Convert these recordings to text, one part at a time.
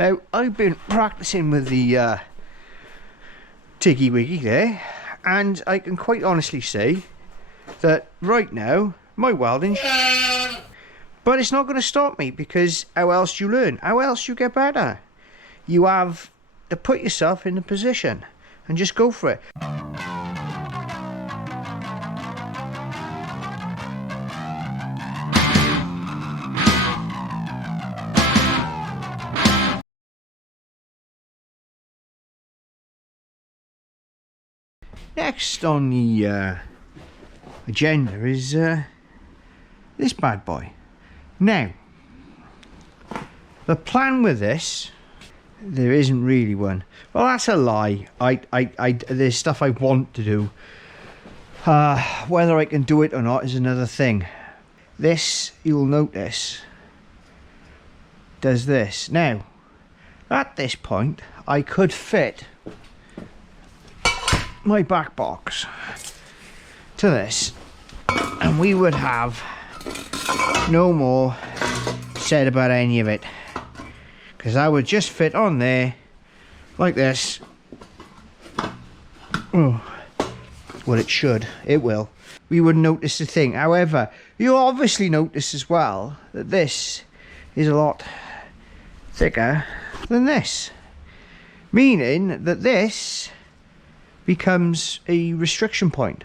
Now, I've been practicing with the Tiggy Wiggy there, and I can quite honestly say that right now, my welding, but it's not going to stop me, because how else do you learn? How else do you get better? You have to put yourself in the position and just go for it. Next on the agenda is this bad boy. Now, the plan with this, there isn't really one. Well, that's a lie. There's stuff I want to do. Whether I can do it or not is another thing. This, you'll notice, does this. Now, at this point, I could fit my back box to this, and we would have no more said about any of it, because I would just fit on there like this. Oh, well, it should, it will. We wouldn't notice a thing. However, you'll obviously notice as well that this is a lot thicker than this, meaning that this becomes a restriction point.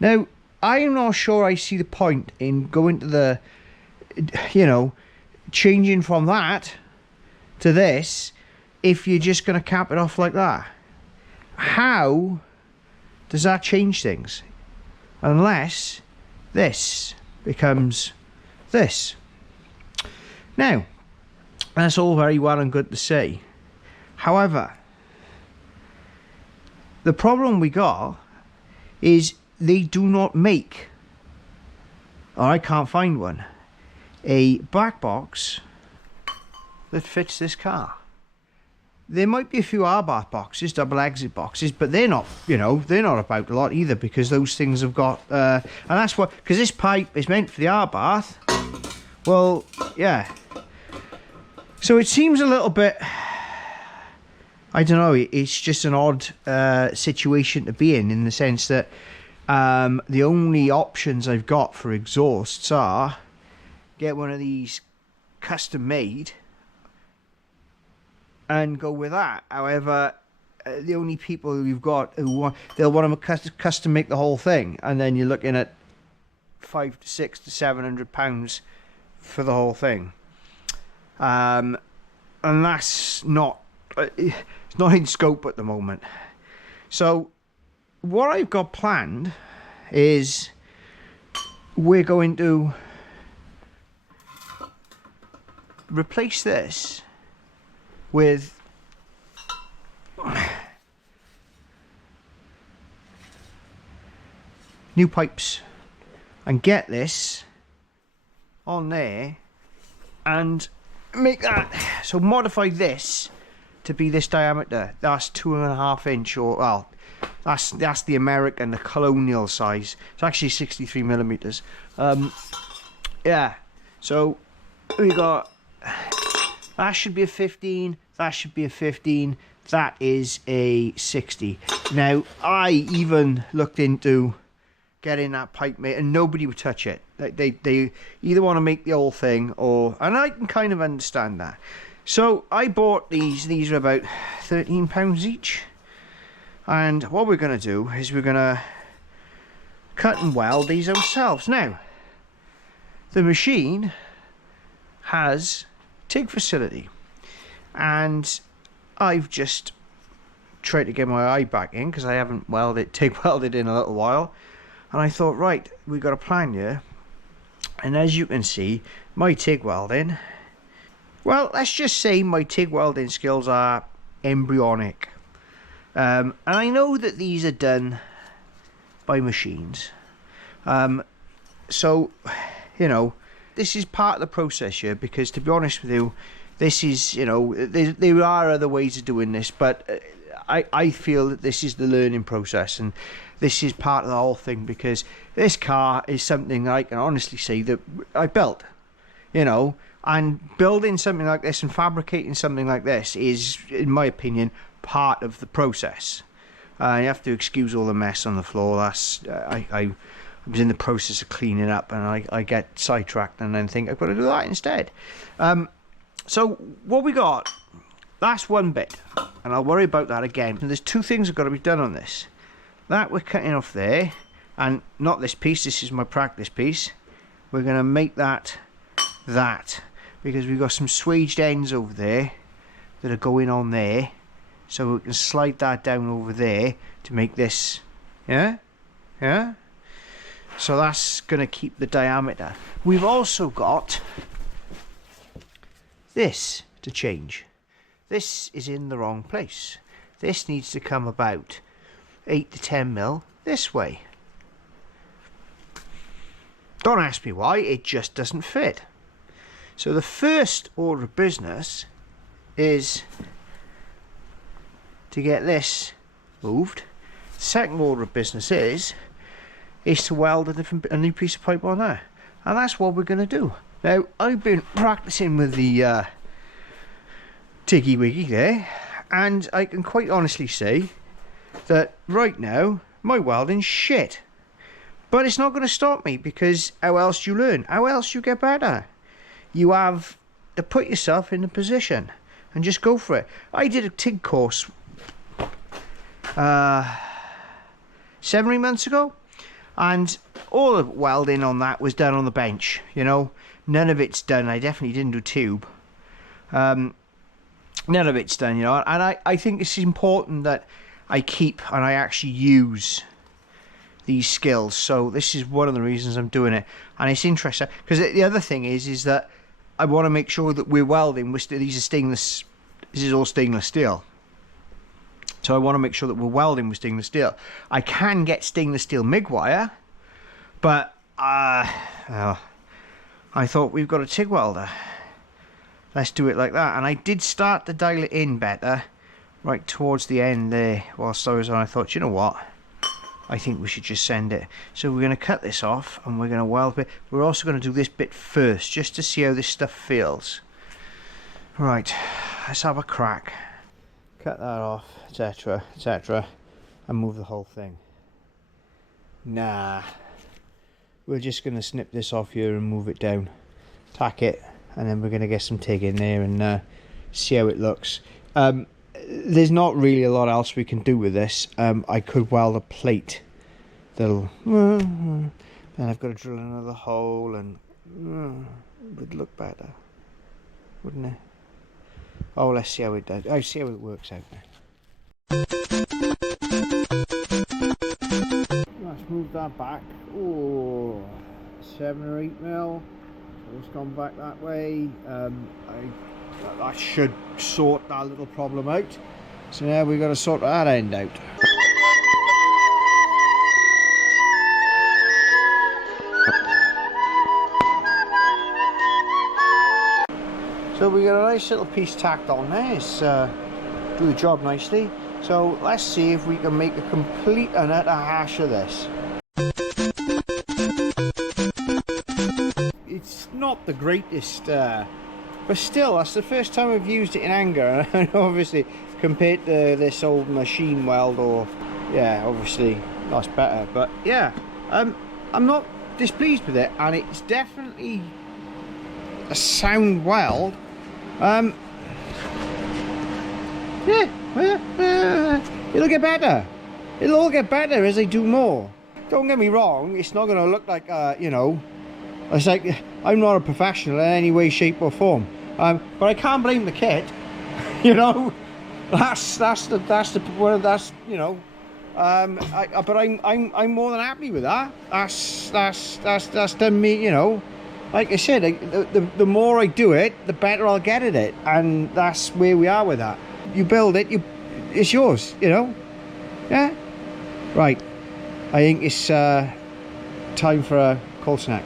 Now, I'm not sure I see the point in going to the, you know, changing from that to this if you're just going to cap it off like that. How does that change things? Unless this becomes this. Now, that's all very well and good to say. However, the problem we got is they do not make, or I can't find one, a back box that fits this car. There might be a few Abarth boxes, double exit boxes, but they're not, you know, they're not about a lot either, because those things have got, and that's what, because this pipe is meant for the Abarth. Well, yeah. So it seems a little bit, I don't know, it's just an odd situation to be in the sense that the only options I've got for exhausts are get one of these custom made and go with that. However, the only people you've got who want, they'll want to custom make the whole thing, and then you're looking at £500 to £600 to £700 for the whole thing, and that's not. It's not in scope at the moment. So what I've got planned is we're going to replace this with new pipes and get this on there and make that, so modify this to be this diameter. That's 2.5 inch, or well, that's the American, the colonial size. It's actually 63 millimeters. Yeah, so we got, that should be a 15, that should be a 15, that is a 60. Now, I even looked into getting that pipe made, and nobody would touch it. They either want to make the whole thing, or, and I can kind of understand that. So I bought these are about £13 each, and what we're going to do is we're going to cut and weld these ourselves. Now, the machine has TIG facility, and I've just tried to get my eye back in because I haven't TIG welded in a little while, and I thought, right, we got a plan here, and as you can see, my TIG welding, well, let's just say my TIG welding skills are embryonic. And I know that these are done by machines. So, you know, this is part of the process here, because to be honest with you, this is, you know, there are other ways of doing this, but I feel that this is the learning process, and this is part of the whole thing, because this car is something that I can honestly say that I built. You know, And building something like this and fabricating something like this is, in my opinion, part of the process. You have to excuse all the mess on the floor. That's I was in the process of cleaning up, and I get sidetracked and then think I've got to do that instead. So what we got, that's one bit, and I'll worry about that again. And there's two things that got to be done on this. That we're cutting off there, and not this piece, this is my practice piece. We're going to make that, because we've got some swaged ends over there that are going on there, so we can slide that down over there to make this, yeah? So that's going to keep the diameter. We've also got this to change. This is in the wrong place. This needs to come about 8 to 10 mil this way. Don't ask me why, it just doesn't fit. So the first order of business is to get this moved. The second order of business is to weld a new piece of pipe on there. And that's what we're going to do. Now, I've been practicing with the Tiggy Wiggy there, and I can quite honestly say that right now my welding's shit. But it's not going to stop me, because how else do you learn? How else do you get better? You have to put yourself in the position and just go for it. I did a TIG course 7 months ago, and all the welding on that was done on the bench, you know. None of it's done. I definitely didn't do tube. None of it's done, you know. And I think it's important that I keep and I actually use these skills. So this is one of the reasons I'm doing it. And it's interesting because the other thing is that I want to make sure that we're welding with these are stainless. This is all stainless steel. So I want to make sure that we're welding with stainless steel. I can get stainless steel MIG wire, but I thought we've got a TIG welder. Let's do it like that. And I did start to dial it in better right towards the end there whilst I was on. I thought, you know what? I think we should just send it. So we're going to cut this off and we're going to weld it. We're also going to do this bit first just to see how this stuff feels. Right, let's have a crack. Cut that off, etc, etc, and move the whole thing. Nah, we're just going to snip this off here and move it down, tack it, and then we're going to get some TIG in there and see how it looks. There's not really a lot else we can do with this. I could weld a plate that'll then I've got to drill another hole, and it would look better, wouldn't it? Oh, let's see how it does. I'll see how it works out now. Let's move that back. Oh, 7 or 8 mil. So it's gone back that way. That should sort that little problem out. So now we've got to sort that end out. So we got a nice little piece tacked on there. It's do the job nicely. So let's see if we can make a complete and utter hash of this. It's not the greatest, but still, that's the first time I've used it in anger. And obviously, compared to this old machine weld, or yeah, obviously that's better. But yeah, I'm not displeased with it, and it's definitely a sound weld. It'll get better. It'll all get better as I do more. Don't get me wrong, it's not going to look like, you know, it's like, I'm not a professional in any way, shape or form. But I can't blame the kit. You know, that's you know, but I'm more than happy with that. That's done me, you know. Like I said, the more I do it, the better I'll get at it, and that's where we are with that. You build it, it's yours, you know. Yeah. Right. I think it's time for a cold snack.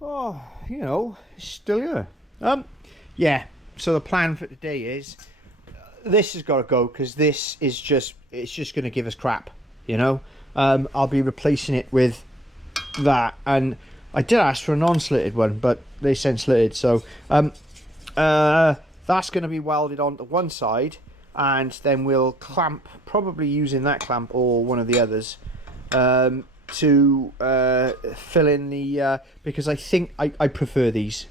Oh, you know, it's still here. Yeah. So the plan for today is this has got to go, because this is just, it's just going to give us crap. You know, I'll be replacing it with that. And I did ask for a non-slitted one, but they sent slitted, so that's going to be welded onto one side, and then we'll clamp, probably using that clamp or one of the others, to fill in the because I think I prefer these,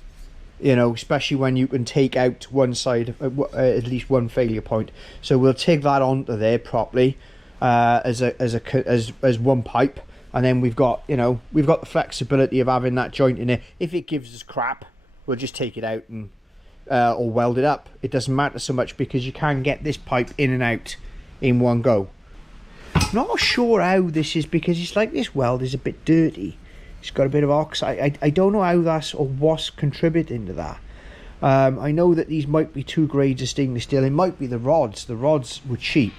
you know, especially when you can take out one side, at least one failure point. So we'll take that onto there properly, as one pipe, and then we've got, you know, we've got the flexibility of having that joint in there. If it gives us crap, we'll just take it out and or weld it up. It doesn't matter so much, because you can get this pipe in and out in one go. Not sure how this is, because it's like this weld is a bit dirty. It's got a bit of oxide. I don't know how that's or what's contributing to that. I know that these might be 2 grades of stainless steel. It might be the rods. The rods were cheap.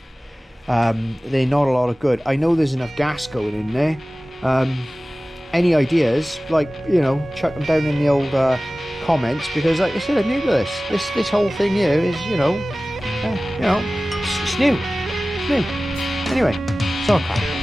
They're not a lot of good. I know there's enough gas going in there. Any ideas, like, you know, chuck them down in the old comments, because like I said, I'm new to this. This whole thing here is, you know, it's new. It's new. Anyway, it's okay.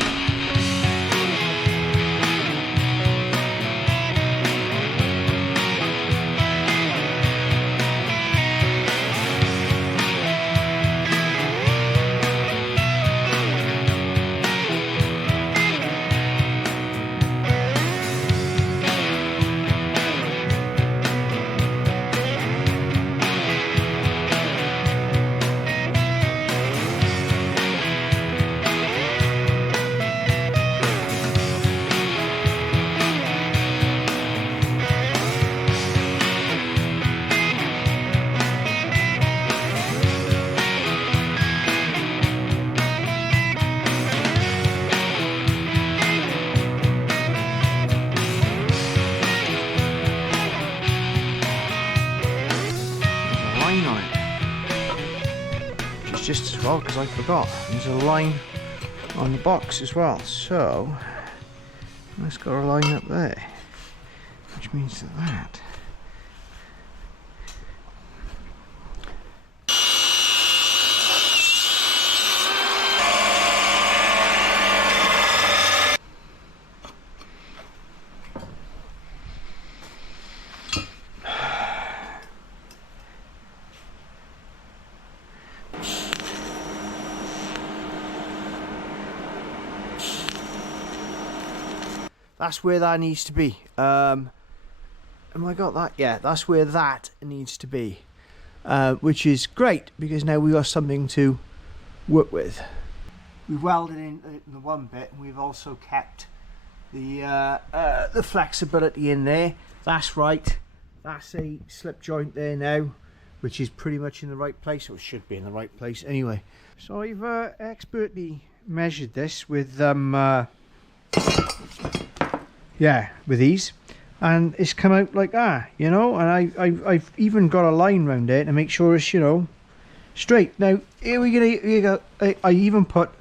Just as well, because I forgot there's a line on the box as well, so let's got a line up there, which means that that's where that needs to be. Have I got that? Yeah, that's where that needs to be, which is great, because now we've got something to work with. We've welded in the one bit, and we've also kept the flexibility in there. That's right. That's a slip joint there now, which is pretty much in the right place, or it should be in the right place anyway. So I've expertly measured this with yeah, with these, and it's come out like that, you know, and I've even got a line round it to make sure it's, you know, straight. Now here we go. I even got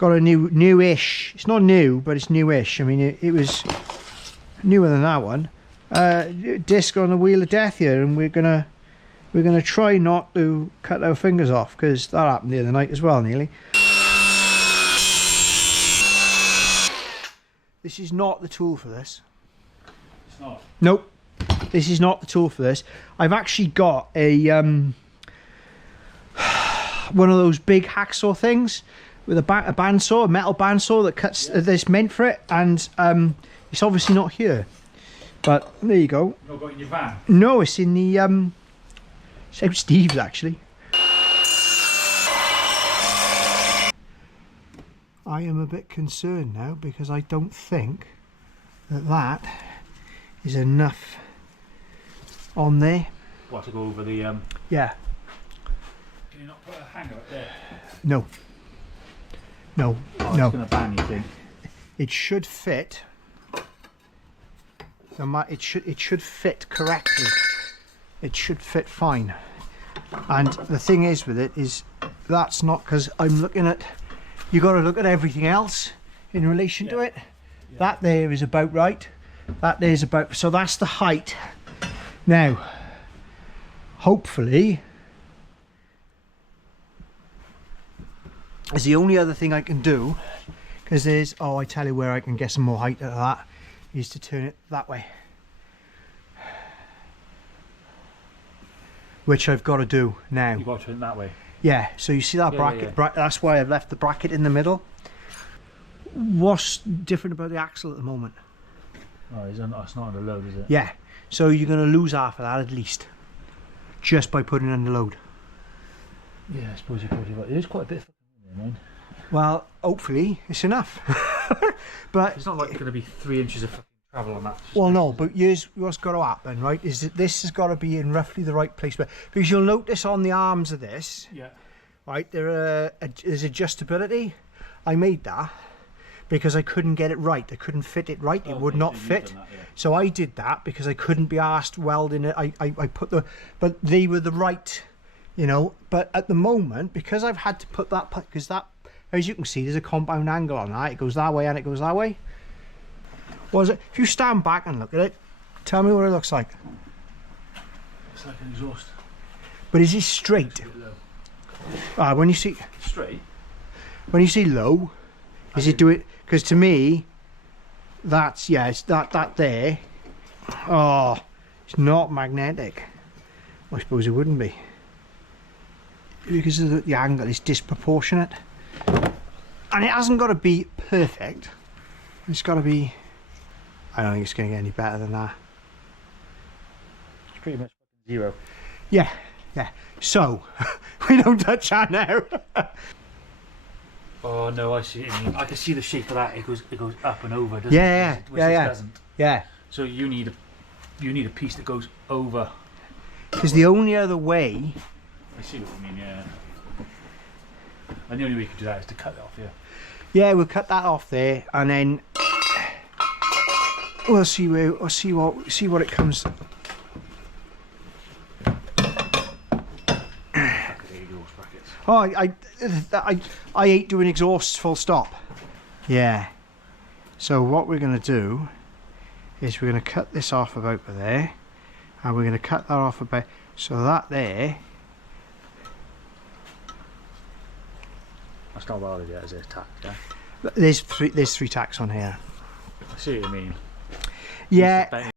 a newish. It's not new, but it's newish. I mean, it was newer than that one. Disc on the wheel of death here, and we're gonna try not to cut our fingers off, because that happened the other night as well, nearly. This is not the tool for this. It's not? Nope. This is not the tool for this. I've actually got a one of those big hacksaw things with a bandsaw, a metal bandsaw that cuts, that's meant for it, and it's obviously not here. But there you go. You've not got it in your van? No, it's in the it's out Steve's actually. I am a bit concerned now, because I don't think that is enough on there. What, to go over the yeah. Can you not put a hanger up there? No. No. Oh, no. It's going to bang, you think? It should fit. It should fit correctly. It should fit fine. And the thing is with it is, that's not, because I'm looking at, you got to look at everything else in relation to it. Yeah. That there is about right. That there's about, so that's the height. Now, hopefully, is the only other thing I can do, Because there's, oh, I tell you where I can get some more height out of that, is to turn it that way. Which I've got to do now. You've got to turn it that way. Yeah, so you see that bracket? Yeah. That's why I've left the bracket in the middle. What's different about the axle at the moment? Oh, it's not under load, is it? Yeah, so you're going to lose half of that at least, just by putting it under load. Yeah, I suppose you're probably right. There's quite a bit of fucking room in mine. Well, hopefully it's enough. But it's not like going to be 3 inches of fucking travel on that. Well, no, but here's what's got to happen, right? Is that this has got to be in roughly the right place, because you'll notice on the arms of this, right, there's adjustability. I made that because I couldn't get it right. I couldn't fit it right. It would not fit. That, yeah. So I did that because I couldn't be asked welding it. I put the, but they were the right, you know. But at the moment, because I've had to put that, because that, as you can see, there's a compound angle on that. It goes that way and it goes that way. Was it? If you stand back and look at it, tell me what it looks like. It's like an exhaust. But is it straight? When you see straight, when you see low, is it do it? Because to me, that's it's that there. Oh, it's not magnetic. I suppose it wouldn't be because of the angle is disproportionate, and it hasn't got to be perfect. It's got to be. I don't think it's going to get any better than that. It's pretty much zero. Yeah. So, we don't touch that now. Oh no, I see what you mean. I can see the shape of that. It goes up and over, doesn't it? Which it doesn't. Yeah. So you need a piece that goes over. Because the only other way. I see what you mean. Yeah. And the only way you can do that is to cut it off. Yeah. Yeah, we'll cut that off there, and then we'll see what it comes. Oh, I hate doing exhausts full stop. Yeah. So what we're going to do is we're going to cut this off about there, and we're going to cut that off about so that there. That's not welded yet, is it? Tack, yeah. There's three tacks on here. I see what you mean. Yeah.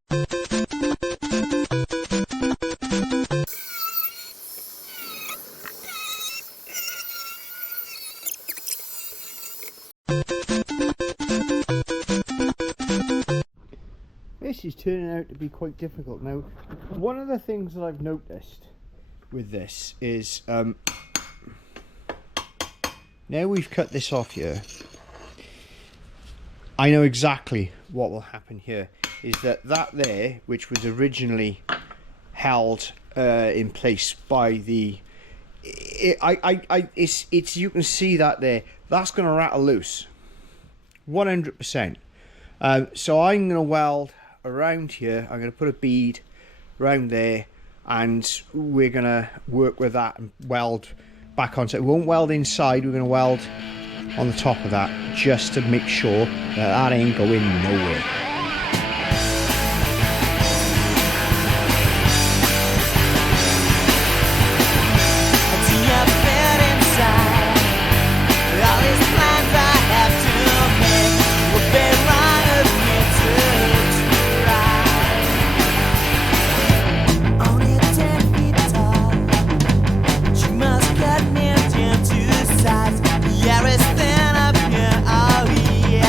This is turning out to be quite difficult. Now, one of the things that I've noticed with this is now we've cut this off here, I know exactly what will happen here. Is that there, which was originally held in place by the, it's you can see that there. That's going to rattle loose, 100%. So I'm going to weld around here. I'm going to put a bead around there, and we're going to work with that and weld back on. So we won't weld inside. We're going to weld on the top of that, just to make sure that ain't going nowhere. Yeah, it's thin up here, oh yeah.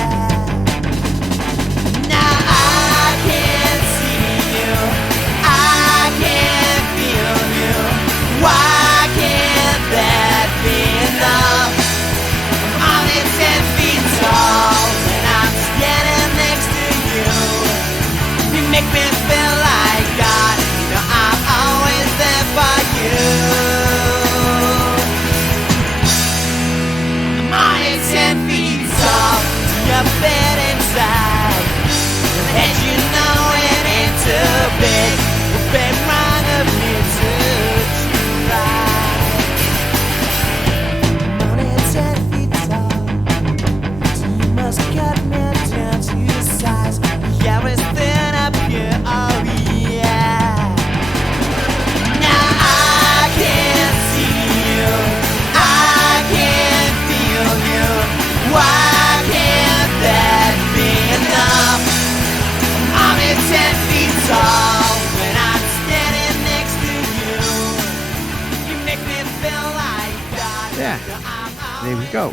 go.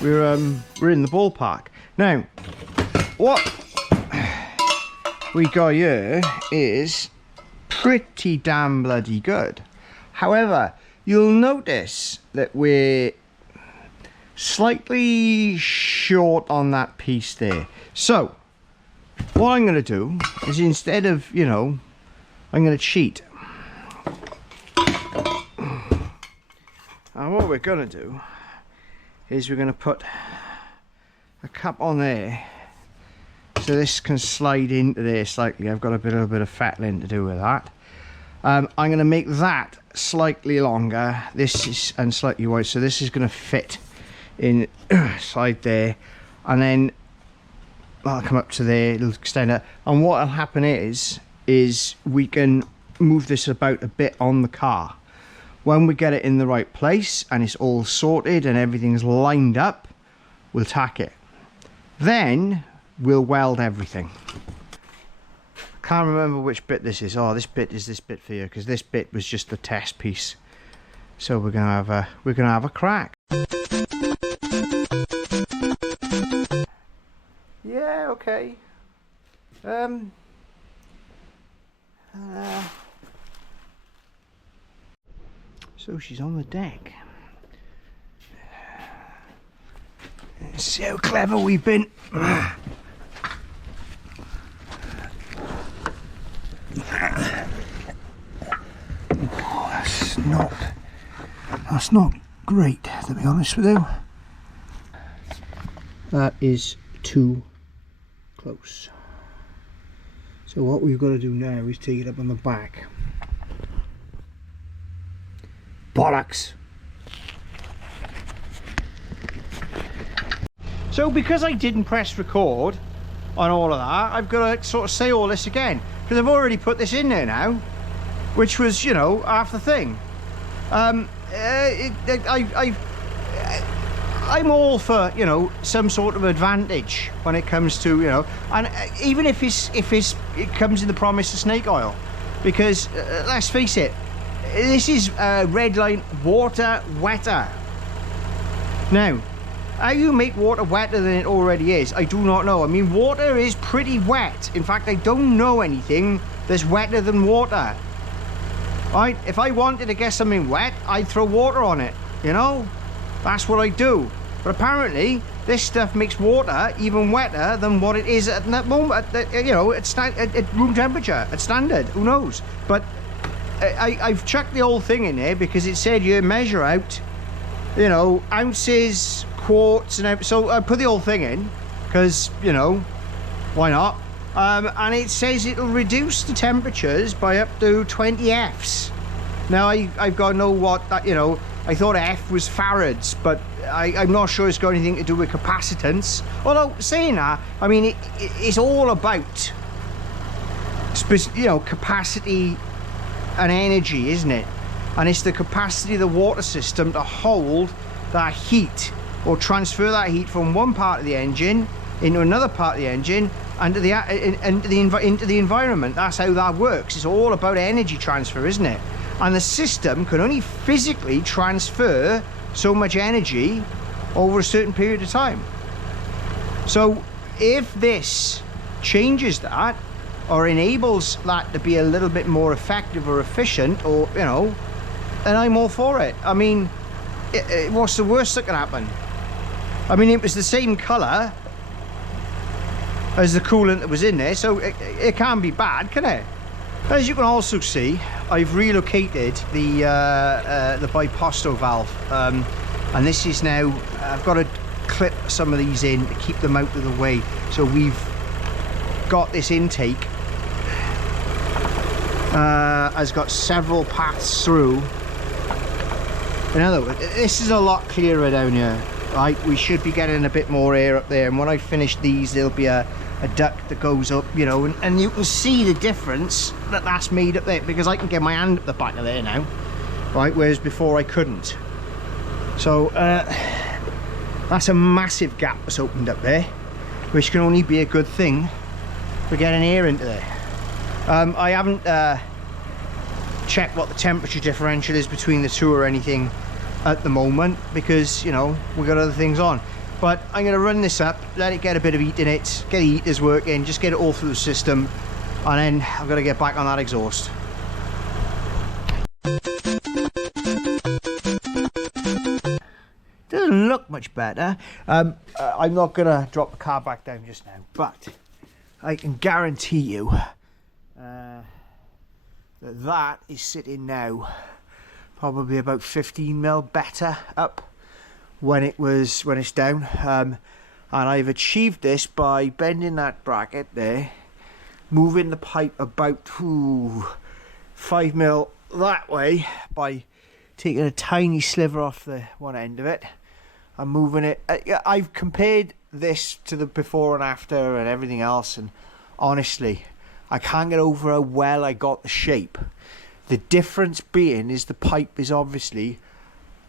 We're in the ballpark. Now, what we got here is pretty damn bloody good. However, you'll notice that we're slightly short on that piece there. So, what I'm going to do is, instead of, you know, I'm going to cheat. And what we're going to do is we're going to put a cap on there so this can slide into there slightly. I've got a little bit of fettling to do with that. I'm going to make that slightly longer, this is, and slightly wide, so this is going to fit in side there, and then I'll come up to there, it'll extend it, and what will happen is we can move this about a bit on the car. When we get it in the right place and it's all sorted and everything's lined up, we'll tack it. Then we'll weld everything. Can't remember which bit this is. Oh, this bit is this bit for you, because this bit was just the test piece. So we're gonna have a crack. Yeah, okay. So she's on the deck. Let's see how clever we've been. That's not great, to be honest with you. That is too close. So what we've got to do now is take it up on the back. Bollocks! So because I didn't press record on all of that, I've got to sort of say all this again, because I've already put this in there now, which was, you know, half the thing. I'm all for, you know, some sort of advantage when it comes to, you know, and even if it comes in the promise of snake oil, because let's face it, this is red line water wetter. Now, how you make water wetter than it already is, I do not know. I mean, water is pretty wet. In fact, I don't know anything that's wetter than water. Right? If I wanted to get something wet, I'd throw water on it, you know? That's what I do. But apparently, this stuff makes water even wetter than what it is at that moment, you know, at room temperature, at standard, who knows? But I've chucked the whole thing in there because it said you measure out, you know, ounces, quarts, and everything. So I put the whole thing in because, you know, why not? And it says it'll reduce the temperatures by up to 20 Fs. Now I've got to know what that, you know, I thought F was farads, but I'm not sure it's got anything to do with capacitance. Although saying that, I mean, it's all about, you know, capacity and energy, isn't it? And it's the capacity of the water system to hold that heat or transfer that heat from one part of the engine into another part of the engine and into the environment. That's how that works. It's all about energy transfer, isn't it? And the system can only physically transfer so much energy over a certain period of time. So if this changes that or enables that to be a little bit more effective or efficient, or, you know, then I'm all for it. I mean, what's the worst that can happen? I mean, it was the same colour as the coolant that was in there, so it can't be bad, can it? As you can also see, I've relocated the biposto valve, and this is now, I've got to clip some of these in to keep them out of the way. So we've got this intake, has got several paths through. In other words, this is a lot clearer down here, right? We should be getting a bit more air up there, and when I finish these, there'll be a duct that goes up, you know, and you can see the difference that's made up there, because I can get my hand up the back of there now, right, whereas before I couldn't. So that's a massive gap that's opened up there, which can only be a good thing for getting air into there. I haven't checked what the temperature differential is between the two or anything, at the moment because, you know, we've got other things on. But I'm going to run this up, let it get a bit of heat in it, get the heaters working, just get it all through the system, and then I've got to get back on that exhaust. Doesn't look much better. I'm not going to drop the car back down just now, but I can guarantee you that is sitting now probably about 15 mil better up when it's down, and I've achieved this by bending that bracket there, moving the pipe about 5 mil that way by taking a tiny sliver off the one end of it and moving it. I've compared this to the before and after and everything else, and honestly I can't get over how well I got the shape. The difference being is the pipe is obviously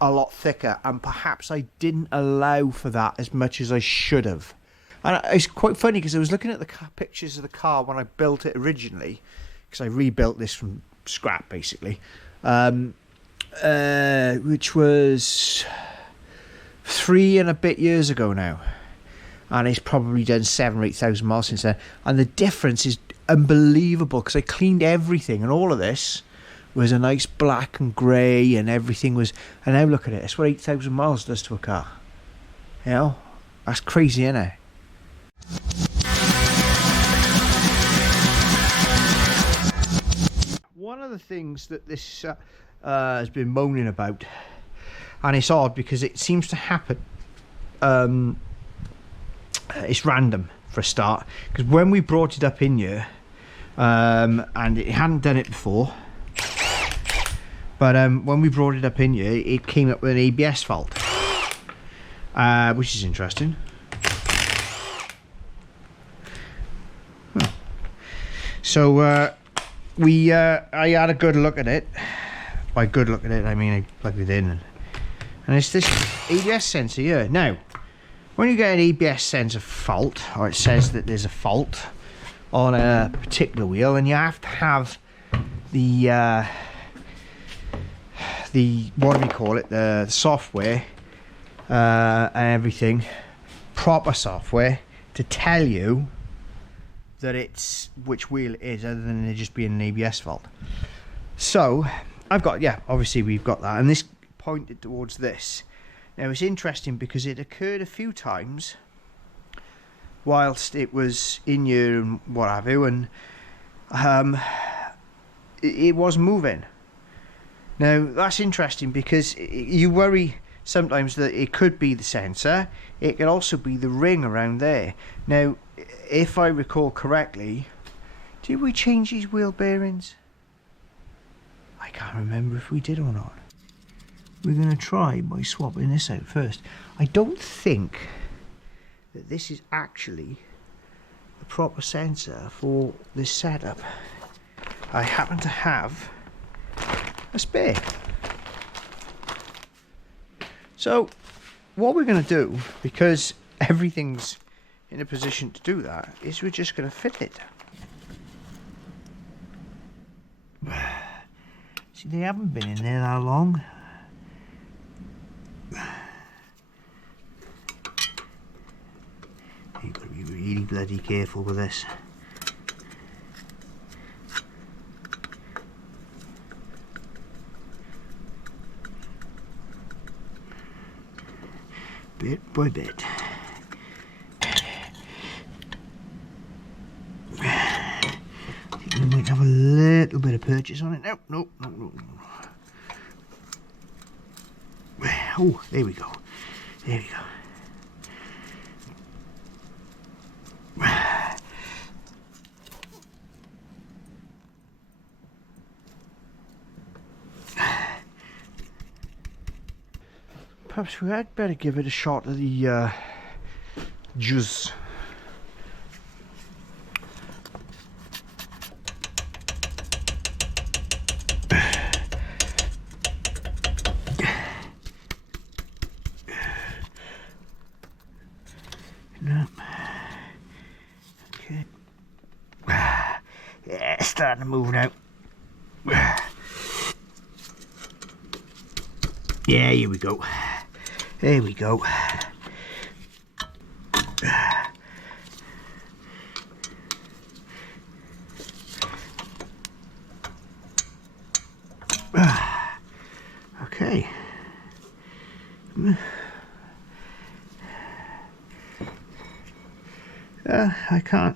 a lot thicker, and perhaps I didn't allow for that as much as I should have. And it's quite funny because I was looking at the pictures of the car when I built it originally, because I rebuilt this from scrap basically, which was 3 and a bit years ago now, and it's probably done 7,000 or 8,000 miles since then, and the difference is unbelievable because I cleaned everything, and all of this was a nice black and grey, and everything was, and now look at it, it's what 8,000 miles does to a car. You know, that's crazy, isn't it? One of the things that this has been moaning about, and it's odd because it seems to happen, it's random for a start, because when we brought it up in here, and it hadn't done it before, but when we brought it up in here, it came up with an ABS fault, which is interesting. So I had a good look at it. By good look at it, I mean I plugged it in, and it's this ABS sensor here. Now, when you get an ABS sensor fault, or it says that there's a fault on a particular wheel, and you have to have the what do we call it, the software and everything, proper software to tell you that it's which wheel it is, other than it just being an ABS fault. So I've got, yeah, obviously we've got that, and this pointed towards this. Now it's interesting because it occurred a few times whilst it was in here and what have you, and it was moving. Now that's interesting because you worry sometimes that it could be the sensor, it could also be the ring around there. Now if I recall correctly, did we change these wheel bearings? I can't remember if we did or not. We're going to try by swapping this out first. I don't think that this is actually the proper sensor for this setup. I happen to have a spare. So what we're going to do, because everything's in a position to do that, is we're just going to fit it. See, they haven't been in there that long. You've got to be really bloody careful with this. Bit by bit. We might have a little bit of purchase on it. No. Oh, there we go. There we go. Perhaps we had better give it a shot of the juice. No. Okay. Yeah, it's starting to move now. Yeah, here we go. There we go. Okay. I can't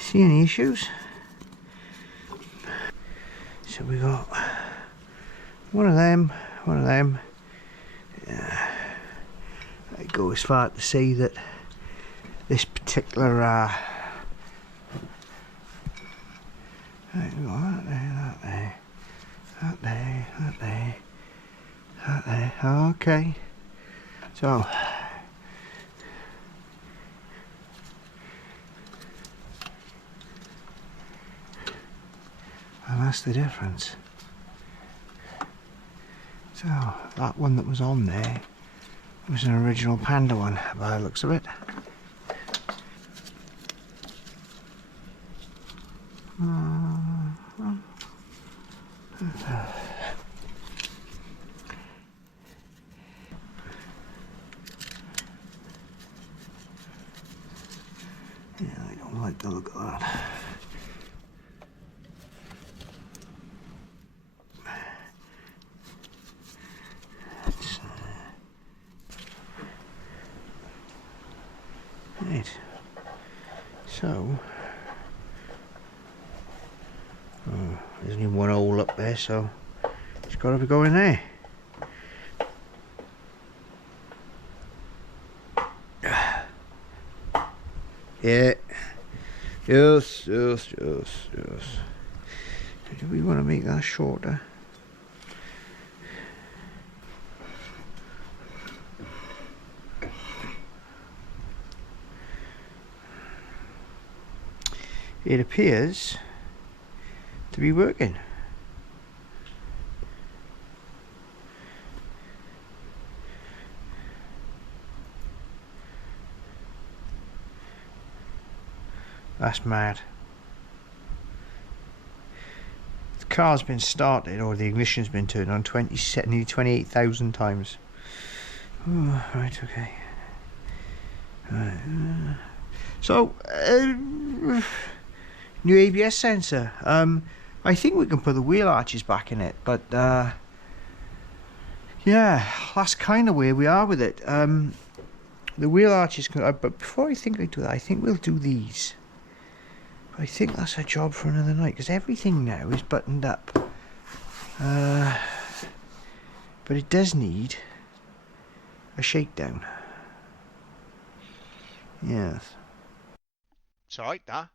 see any issues. So we got one of them. I go as far to say that this particular that there. Okay. So and that's the difference. So that one that was on there was an original Panda one by the looks of it. Yeah, I don't like the look of that. Right. So, there's only one hole up there, so it's got to be going there. Yeah. Yes. Do we want to make that shorter? It appears to be working. That's mad. The car's been started, or the ignition's been turned on nearly 28,000 times. Oh, right, okay. Right. So, new ABS sensor. I think we can put the wheel arches back in it, but yeah, that's kind of where we are with it. The wheel arches, but before I think I do that, I think we'll do these. I think that's a job for another night, because everything now is buttoned up. But it does need a shakedown. Yes. It's alright, that.